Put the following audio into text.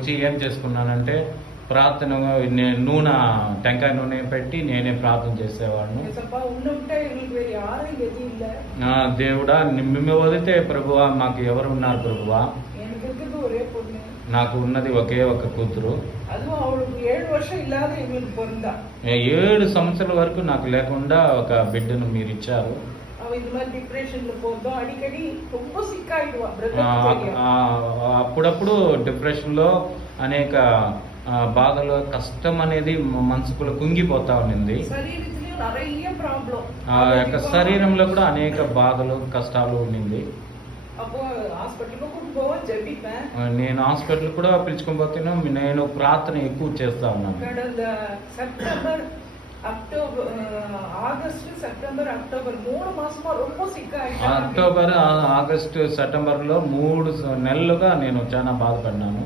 వచ్చి ఏం చేసుకున్నానంటే ప్రార్థన నూనె టెంకాయ నూనె పెట్టి నేనే ప్రార్థన చేసేవాడిని. దేవుడా నిమ్మ వదిలితే ప్రభువా మాకు ఎవరు ఉన్నారు ప్రభువా, నాకు ఉన్నది ఒకే ఒక కూతురు. 7 సంవత్సరాల వరకు నాకు లేకుండా ఒక బిడ్డను మీరు ఇచ్చారు. అప్పుడప్పుడు డిప్రెషన్ లో అనేక బాధలు కష్టం అనేది మనసుకులో కుంగిపోతా ఉన్నింది. ఆ యొక్క శరీరంలో కూడా అనేక బాధలు కష్టాలు ఉన్నింది. నేను హాస్పిటల్ కూడా పిలుచుకొని పోతున్నాను. నేను ప్రార్థన ఎక్కువ చేస్తా ఉన్నాను. అక్టోబర్ ఆగస్టు సెప్టెంబర్ లో 3 నెలలుగా నేను చాలా బాధపడినాను.